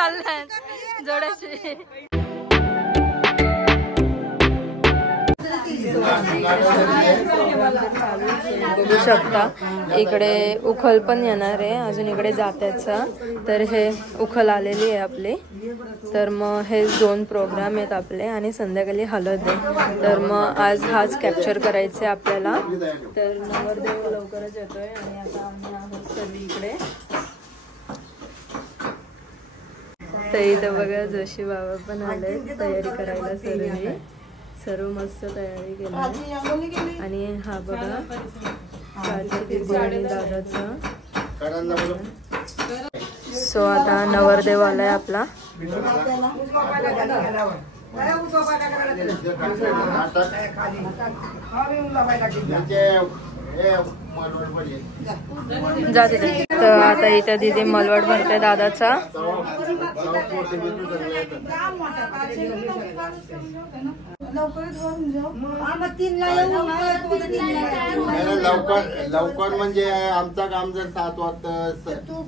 चाललाय जोड्याशी. बघू शकता इकडे उखल पण येणार आहे अजून इकडे जात्याचा. तर हे उखल आलेली आहे आपली. तर मग हे 2 प्रोग्राम आहेत आपले आणि संध्याकाळी हळद आहे. तर मग आज हाच कॅप्चर करायचे आपल्याला. तर नवरदेव लवकरच येतोय आणि आता आम्ही आहोत सर्व इकडे. तर इथं बघा जोशी बाबा पण आले तयारी करायला. सर्व मस्त तयारी केली आणि हा बघा दादाचा. सो आता नवरदेव आलाय आपला. जाते. तर आता इथं दिदी मलवट भरते दादाचा. लवकर म्हणजे आमचा काम जर 7 वाजता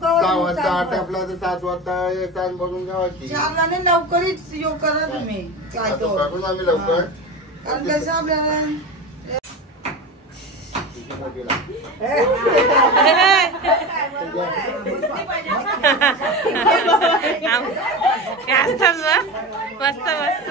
6 वाजता आटपला तर 7 वाजता तास बनवून घ्यावाची. लवकरच योग करा तुम्ही. करून आम्ही लवकर कारण कसं आपल्याला मस्त मस्त.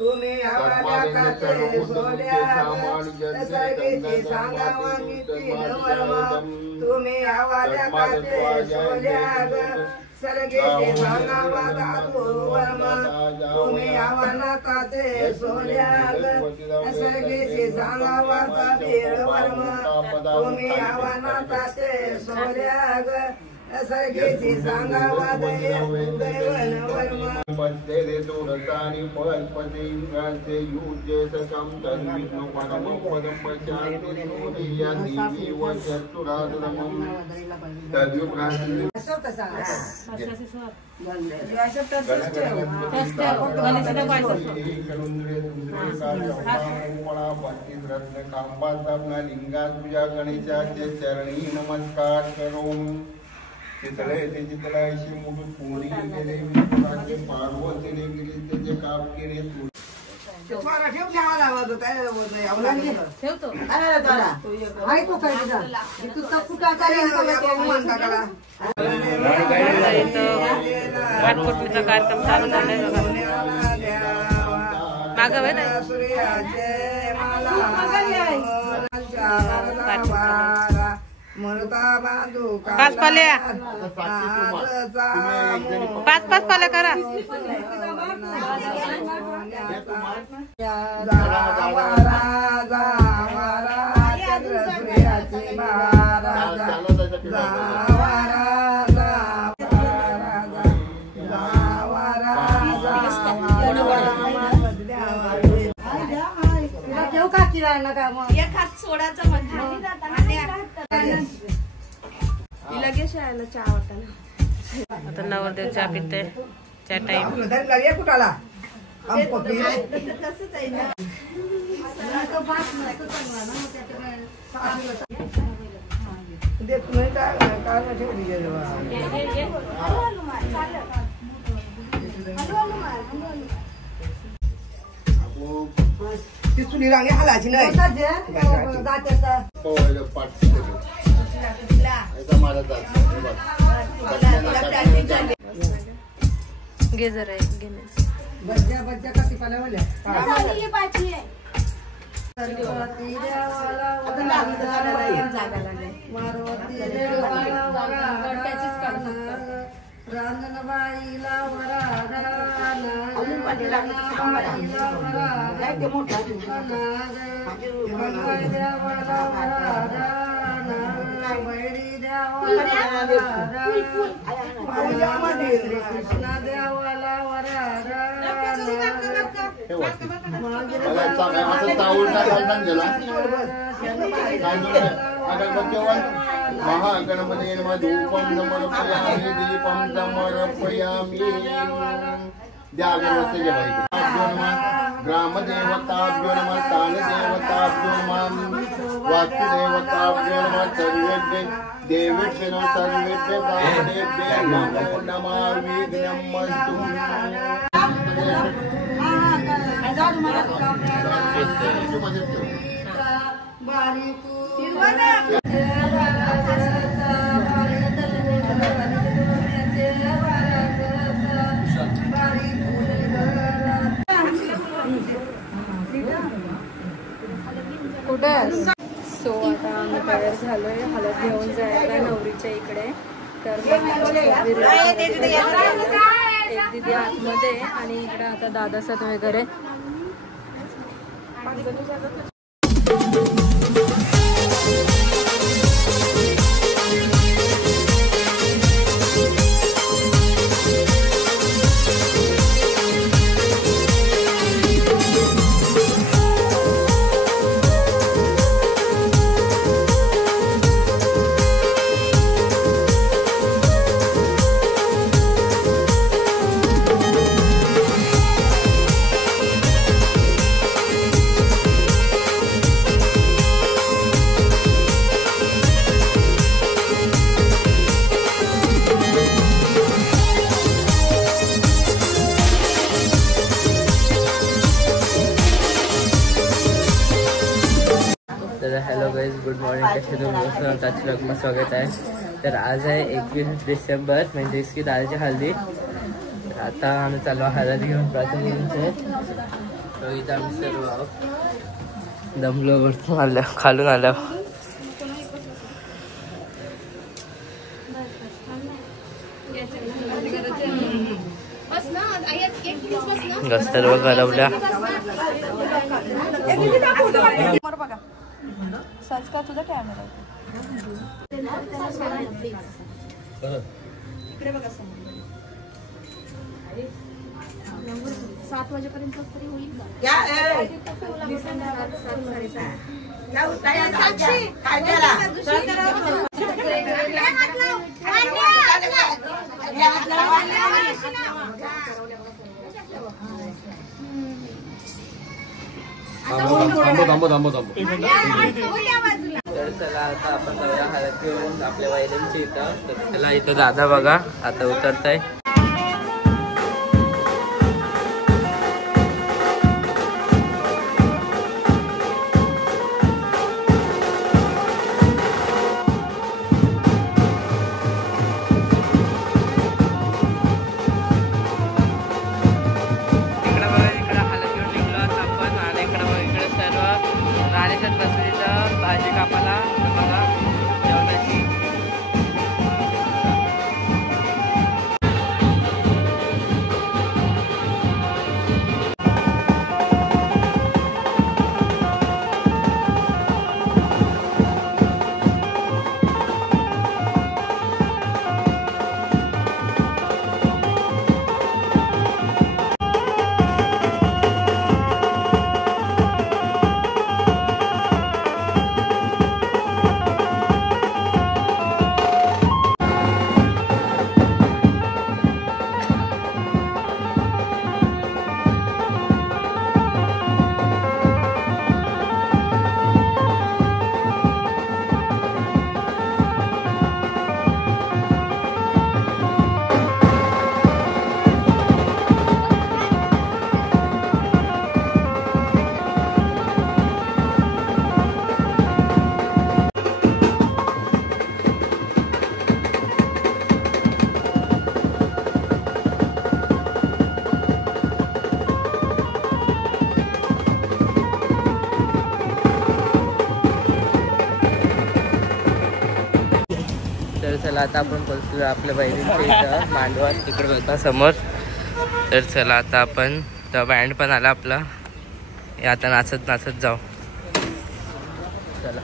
तुम्ही सरगेचे सांगावा दादू वर्म तुम्ही आव्हाना काते सोन्याग सरगेचे सांगावा दादीर वर्म तुम्ही आव्हाना काते सोन्याग सरगेचे सांगावा दैवन वर्म पत्ते दोरसानी पल्पते इंद्राचे युजे सकम तन्विष्णु परम पदम पचाति सोनिया देवी वचतुराधर्मम तद्युप्रासी लिंगा गणेशाचे चरणी नमस्कार करो चितळायची मुठून पोरी गेले पार्वतीने गेली त्याचे काप केले घाटपुटणीचा कार्यक्रम चालू झालाय बघा मागं म्हणता बांधू पाच पाल्या पाच पाच पाल्या करा आता नवरदेव चहा पिते चहा टाइम कुठाला ती चुली रांगे हालाची नाही घे जरा घे बच्चा बच्चा कती पाला म्हणल्या रांजणबाईला कृष्णा देवाला महागणपती धूपम समर्पयामि दीपम समर्पयामि द्या अगरबत्तीच्या बाई ग्रामदेवताभ्यो नमः स्थानदेवताभ्यो नमः वास्तुदेवताभ्यो नमः सर्वेभ्यो देवेभ्यो सर्वेभ्यो ब्राह्मणेभ्यो नमो नमः विघ्नमस्तु कुठे सो आता आम्ही तयार झालोय हळद घेऊन जायला नवरीच्या इकडे तर एक दिदी आतमध्ये आणि इकडे आता दादासात वगैरे हॅलो गाईज गुड मॉर्निंग कसे तुम्ही आजच्या ब्लॉगमध्ये स्वागत आहे. तर आज आहे 21 डिसेंबर म्हणजे की दादाची हल्दी. आता आम्ही चालू हळद घेऊन प्राचीनचे इथं आम्ही सर्व दमलो वरतून आल्या खालून आल्या सर्व घरवल्या का तुझा कॅमेरा इकडे बघा 7 वाजेपर्यंत तरी होईल तर चला आता आपण जाऊया हळद घेऊन आपल्या वैद्यांच्या इथं. तर त्याला इथं दादा बघा आता उतरताय. भाजी कापाला बघा जेवणाची चला आता आपण पोहोचलो आपल्या बहिणींच्या इथं मांडवा तिकडे होता समोर. तर चला आता आपण तर बँड पण आला आपला, आता नाचत नाचत जाऊ. चला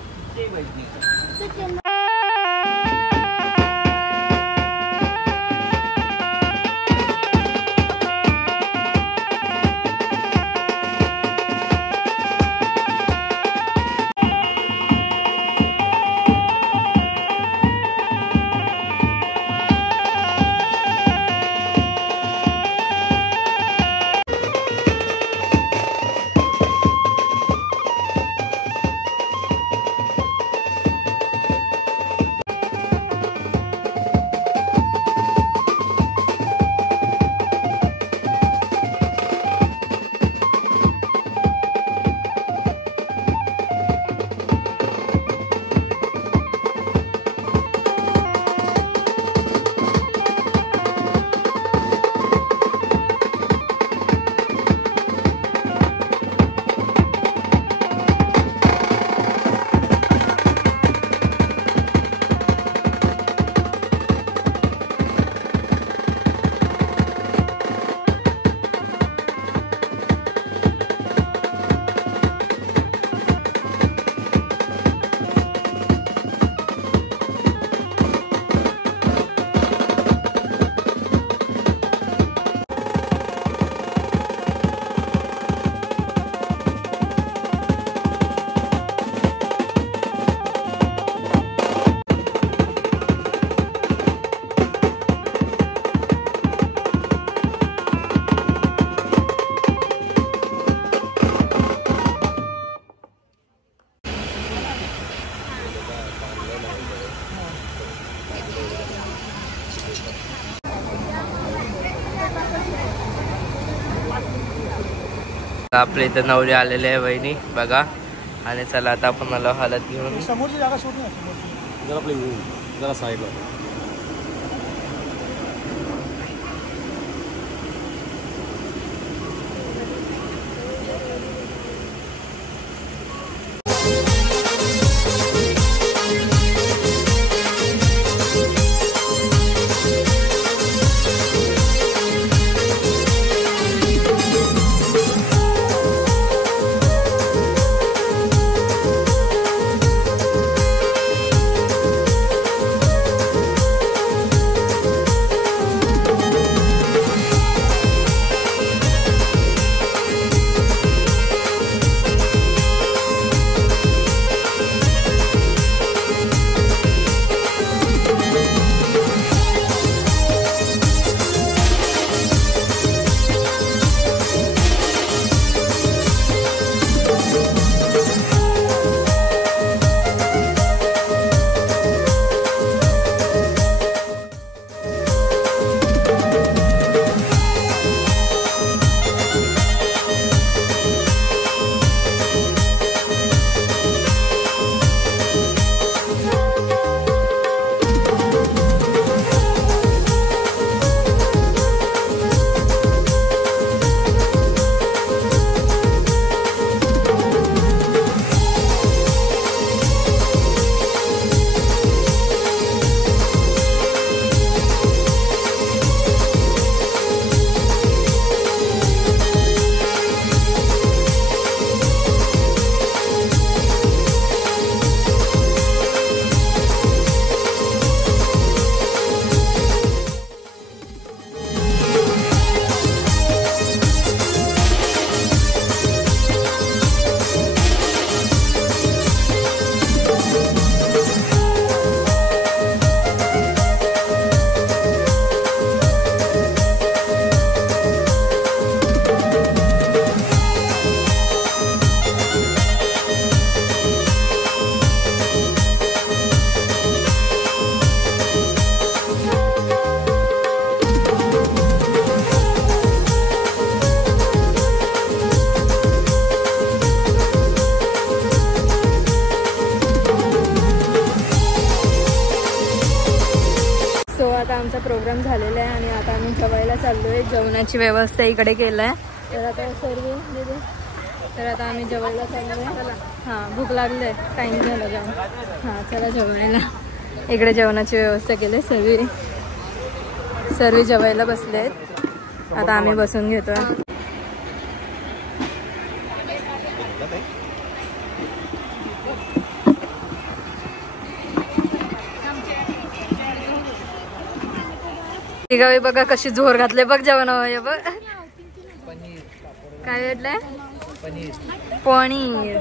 आपल्या इथं नवरी आलेले आहे बहिणी बघा. आणि चला आता आपण मला हालत घेऊन समोरची जागा शोध जरा साईडला. आमचा प्रोग्राम झालेला आहे आणि आता आम्ही जेवायला चाललोय. जेवणाची व्यवस्था इकडे केलाय. तर आता सर्व तर आता आम्ही जेवायला चाललोय. हां भूक लागले, टाइम झाला जाऊन. हां चला जेवायला. इकडे जेवणाची व्यवस्था केली, सर्व जेवायला बसले आहेत. आता आम्ही बसून घेतोय. गावी बघा कशी जोर घातले बघ जेवण. बघ काय भेटलंय, पनीर.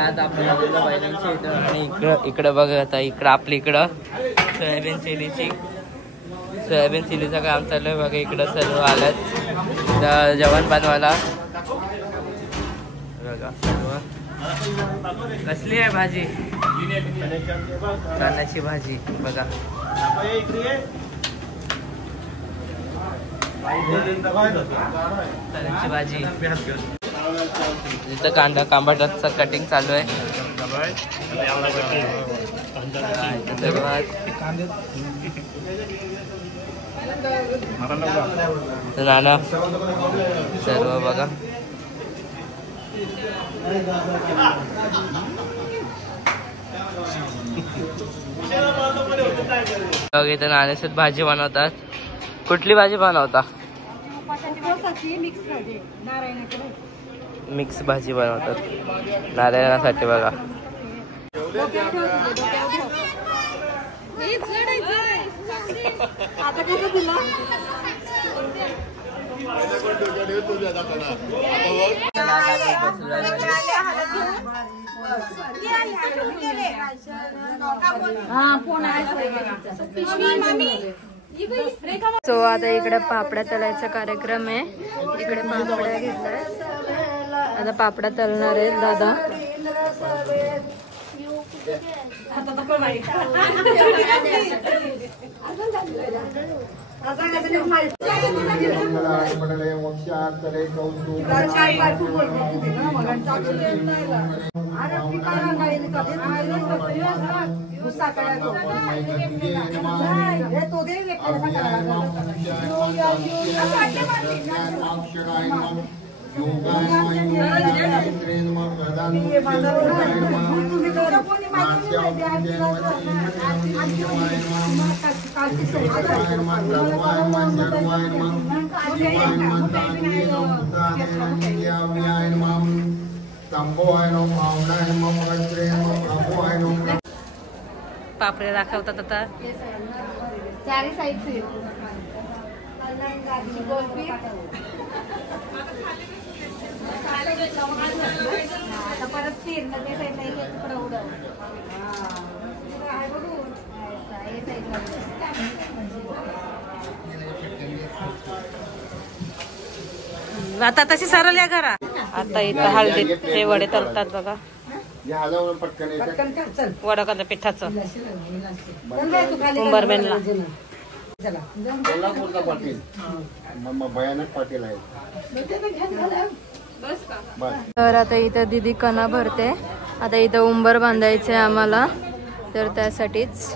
आता आपण आलेलो वैरणच्या इथं आणि इकडं बघा. आता इकडं आपल्या इकडं सोयाबीन चिलीचं काम चालू आहे बघा. इकडं सर्व आल्यात जेवण बनवायला बघा. सर्व कसली आहे भाजी, कांद्याची भाजी बघा. कांद्याची भाजी, इथं कांबाटाचं कटिंग चालू आहे. नाना सर्व बघा. इथं नाण्यासोबत भाजी बनवतात. कुठली भाजी बनवता? मिक्स भाजी बनवतात नारायणासाठी बघा. सो आता इकडे पापड्या तळायचा कार्यक्रम आहे. इकडे पापड्या घेतलाय. आता पापड्या तळणार आहेत दादा. पापड्या दाखवतात आता. चारी साईड आता परत फिरणं ते साईडला आता तशी सरळ या घरा. आता इथं हळदीचे वडे तळतात बघा. वडा कांदा पिठाचं कुंभारमेनला. कोल्हापूरचा पाटील मग भयानक पाटील आहे. तर आता इथं दीदी कणा भरते. आता इथं उंबर बांधायचे आम्हाला, तर त्यासाठीच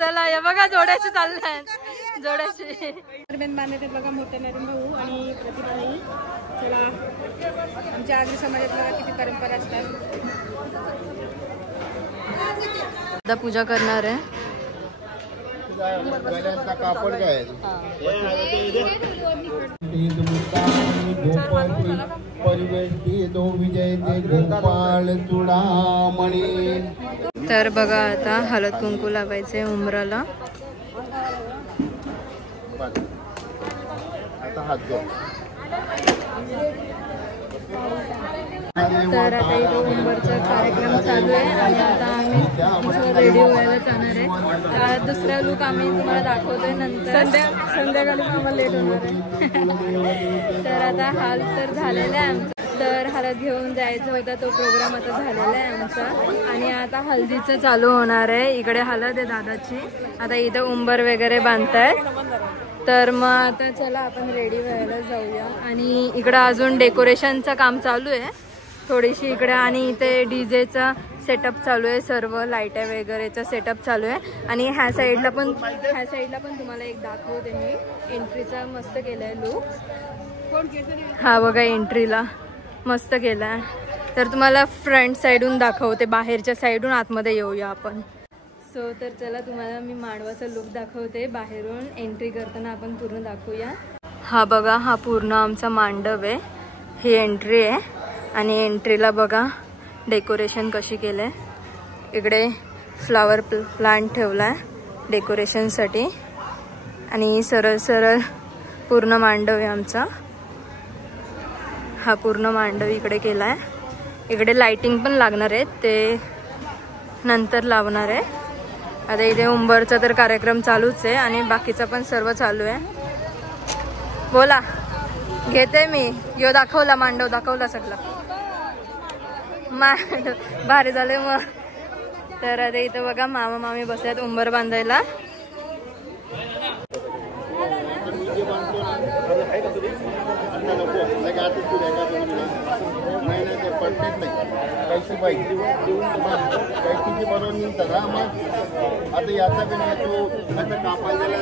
चला हे बघा जोड्याशी चाललाय. जोड्याशी बांधण्यात बघा मोठ्या नरेंद्र भाऊ आणि प्रतिभाताई. चला आमच्या आगरी समाजात बघा किती परंपरा असतात. आता पूजा करणार आहे. गळ्याचा कापड काय गोपाळ चुडामणी. तर बघा आता हळद कुंकू लावायचे उंबराला. आता हात जोड. तर आता इथं उंबरचा कार्यक्रम चालू आहे आणि आता आम्ही रेडी व्हायला जाणार आहे. दुसरा लुक आम्ही तुम्हाला दाखवतोय नंतर. संध्याकाळी आम्हाला लेट होणार आहे. तर आता हाल तर झालेला आहे आमचा. तर हळद घेऊन जायचा होता तो प्रोग्राम आता झालेला आहे आमचा. आणि आता हल्दीचं चालू होणार आहे. इकडे हळद आहे दादाची. आता इथं उंबर वगैरे बांधतायत. तर मग आता चला आपण रेडी व्हायला जाऊया. आणि इकडं अजून डेकोरेशनचं काम चालू आहे थोडीशी इकडे. आणि इथे डीजेचा सेटअप चालू आहे. सर्व लाईट वगैरेचा सेटअप चालू आहे. आणि ह्या साईडला पण तुम्हाला एक दाखवते मी. एंट्रीचा मस्त केलाय लुक. हा बघा एंट्रीला मस्त केलाय. तर तुम्हाला फ्रंट साईडून दाखवते. बाहेरच्या साईडून आतमध्ये येऊया आपण. सो तर चला तुम्हाला मी मांडवाचा लुक दाखवते. बाहेरून एंट्री करताना आपण पूर्ण दाखवूया. हा बघा हा पूर्ण आमचा मांडव आहे. ही एंट्री आहे. आणि एंट्रीला बघा डेकोरेशन कशी केलंय. इकडे फ्लावर प्लांट ठेवलाय डेकोरेशनसाठी. आणि सरळ सरळ पूर्ण मांडव आहे आमचा. हा पूर्ण मांडव इकडे केलाय. इकडे लाइटिंग पण लागणार आहे, ते नंतर लावणार आहे. आता इथे उंबरचा तर कार्यक्रम चालूच आहे आणि बाकीचा पण सर्व चालू आहे. बोला घेते मी. यो दाखवला मांडव दाखवला सगळा मांडव भारी झाले मग. तर आता इथं बघा मामा मामी बसल्यात उंबर बांधायला. आता याचा बी नाही तो आता कापायला